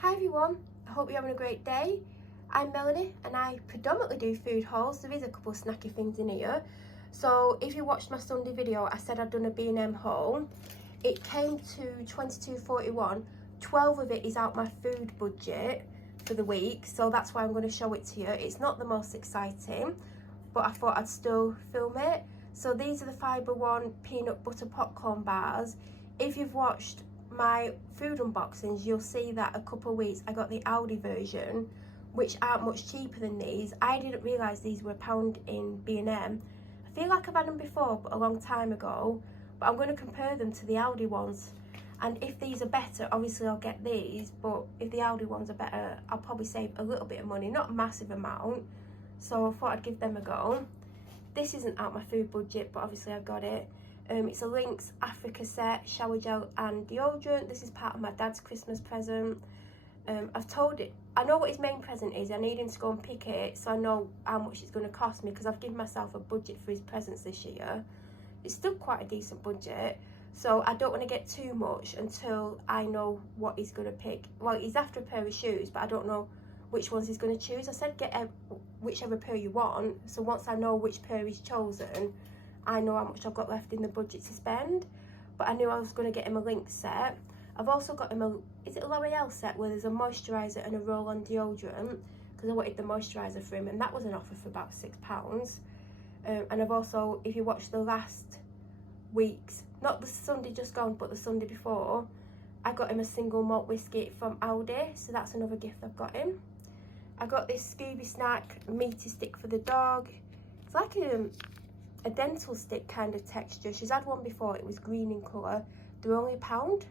Hi everyone, I hope you're having a great day. I'm Melanie and I predominantly do food hauls. There is a couple of snacky things in here. So if you watched my Sunday video, I said I'd done a B&M haul. It came to £22.41. 12 of it is out my food budget for the week, so that's why I'm going to show it to you. It's not the most exciting, but I thought I'd still film it. So these are the Fibre One peanut butter popcorn bars. If you've watched my food unboxings, you'll see that a couple of weeks I got the Aldi version, which aren't much cheaper than these. I didn't realise these were £1 in B&M. I feel like I've had them before, but a long time ago. But I'm going to compare them to the Aldi ones. And if these are better, obviously I'll get these. But if the Aldi ones are better, I'll probably save a little bit of money, not a massive amount. So I thought I'd give them a go. This isn't out my food budget, but obviously I got it. It's a Lynx Africa set, shower gel and deodorant. This is part of my dad's Christmas present. I've told it, I know what his main present is. I need him to go and pick it so I know how much it's going to cost me, because I've given myself a budget for his presents this year. It's still quite a decent budget, so I don't want to get too much until I know what he's going to pick. Well, he's after a pair of shoes, but I don't know which ones he's going to choose. I said get whichever pair you want, so once I know which pair he's chosen, I know how much I've got left in the budget to spend. But I knew I was going to get him a Lynx set. I've also got him a, is it a L'Oreal set where there's a moisturiser and a roll-on deodorant, because I wanted the moisturiser for him, and that was an offer for about £6. And I've also, if you watch the last week's, not the Sunday just gone, but the Sunday before, I got him a single malt whiskey from Aldi, so that's another gift I've got him. I got this Scooby Snack meaty stick for the dog. It's like a dental stick kind of texture. She's had one before, it was green in colour. They're only £1.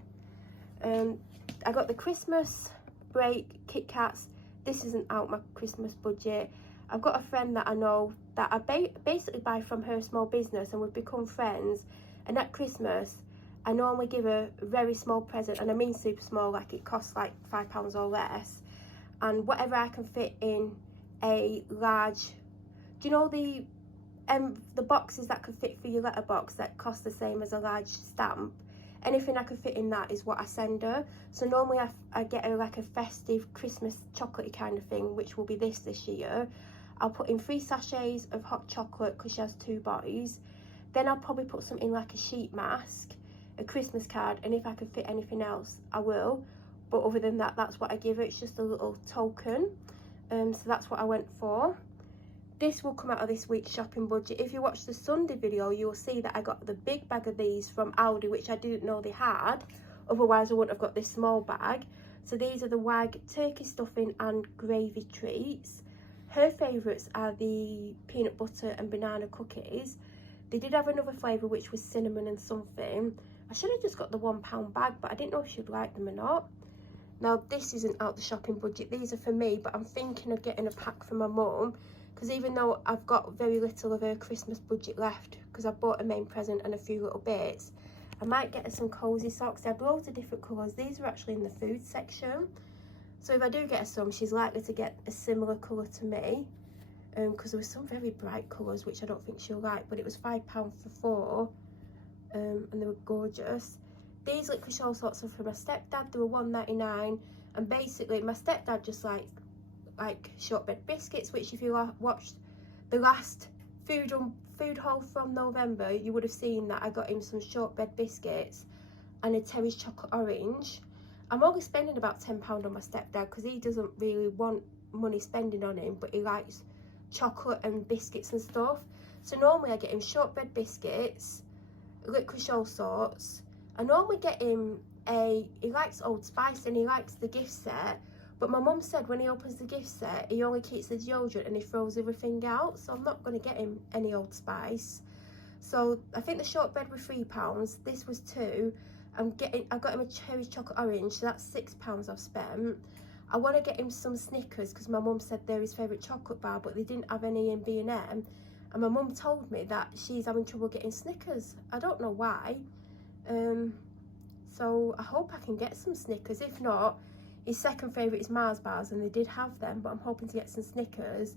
I got the Christmas break Kit Kats. This isn't out my Christmas budget. I've got a friend that I know that I basically buy from her small business, and we've become friends. And at Christmas, I normally give her a very small present, and I mean super small, like it costs like £5 or less. And whatever I can fit in a large, do you know the boxes that could fit for your letterbox that cost the same as a large stamp? Anything I can fit in that is what I send her. So normally I get her like a festive Christmas chocolatey kind of thing, which will be this year. I'll put in 3 sachets of hot chocolate because she has 2 boys. Then I'll probably put something like a sheet mask, a Christmas card, and if I can fit anything else, I will. But other than that, that's what I give her. It's just a little token. So that's what I went for. This will come out of this week's shopping budget. If you watch the Sunday video, you will see that I got the big bag of these from Aldi, which I didn't know they had. Otherwise, I wouldn't have got this small bag. So these are the Wag turkey stuffing and gravy treats. Her favourites are the peanut butter and banana cookies. They did have another flavour, which was cinnamon and something. I should have just got the £1 bag, but I didn't know if she'd like them or not. Now, this isn't out the shopping budget. These are for me, but I'm thinking of getting a pack for my mum, because even though I've got very little of her Christmas budget left, because I bought a main present and a few little bits, I might get her some cosy socks. They have loads of different colours. These are actually in the food section. So if I do get her some, she's likely to get a similar colour to me, because there were some very bright colours, which I don't think she'll like, but it was £5 for 4, and they were gorgeous. These licorice all sorts are for my stepdad. They were £1.99, and basically my stepdad just like shortbread biscuits, which if you watched the last food haul from November, you would have seen that I got him some shortbread biscuits and a Terry's chocolate orange. I'm only spending about £10 on my stepdad because he doesn't really want money spending on him, but he likes chocolate and biscuits and stuff. So normally I get him shortbread biscuits, licorice all sorts. I normally get him he likes Old Spice and he likes the gift set. But my mum said when he opens the gift set, he only keeps the deodorant and he throws everything out. So I'm not going to get him any Old Spice. So I think the shortbread were £3. This was 2. I got him a cherry chocolate orange, so that's £6 I've spent. I want to get him some Snickers because my mum said they're his favourite chocolate bar, but they didn't have any in B&M. And my mum told me that she's having trouble getting Snickers. I don't know why. So I hope I can get some Snickers. If not, his second favourite is Mars bars, and they did have them, but I'm hoping to get some Snickers.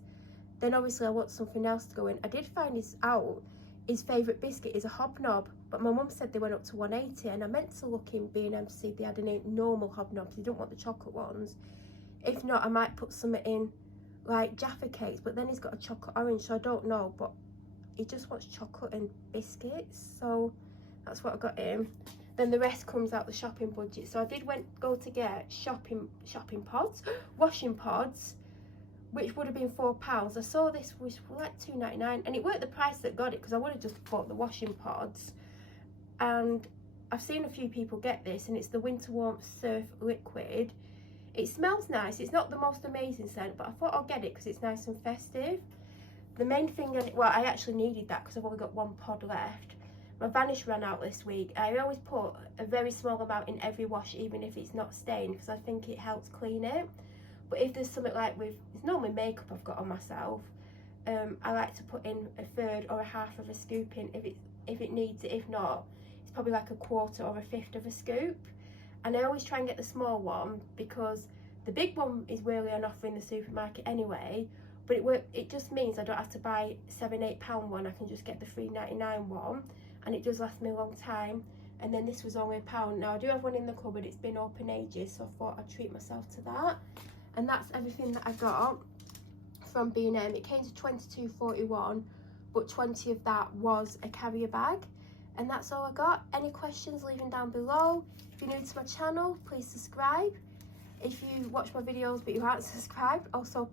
Then obviously I want something else to go in. I did find his favourite biscuit is a Hobnob, but my mum said they went up to 180, and I meant to look in B&M to see if they had any normal hobnobs. They don't want the chocolate ones. If not, I might put some in like Jaffa cakes, but then he's got a chocolate orange, so I don't know, but he just wants chocolate and biscuits, so that's what I got him. Then the rest comes out the shopping budget. So I did go to get shopping pods, washing pods, which would have been £4. I saw this was like £2.99, and it weren't the price that got it, because I would have just bought the washing pods. And I've seen a few people get this, and it's the Winter Warmth Surf Liquid. It smells nice. It's not the most amazing scent, but I thought I'll get it because it's nice and festive. The main thing, well, I actually needed that because I've only got one pod left. My Vanish ran out this week. I always put a very small amount in every wash, even if it's not stained, because I think it helps clean it. But if there's something like it's normally makeup I've got on myself, I like to put in a third or a half of a scoop in if it needs it. If not, it's probably like a quarter or a fifth of a scoop. And I always try and get the small one, because the big one is really on offer in the supermarket anyway, but it just means I don't have to buy £7-8 one. I can just get the £3.99 one, and it does last me a long time. And then this was only £1. Now I do have one in the cupboard, it's been open ages, so I thought I'd treat myself to that. And that's everything that I got from B&M. It came to £22.41, but 20 of that was a carrier bag. And that's all I got. Any questions, leave them down below. If you're new to my channel, please subscribe. If you watch my videos but you aren't subscribed, also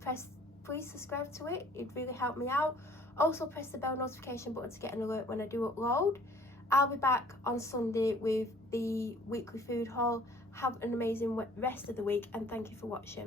please subscribe to it. It'd really help me out. Also press the bell notification button to get an alert when I do upload. I'll be back on Sunday with the weekly food haul. Have an amazing rest of the week, and thank you for watching.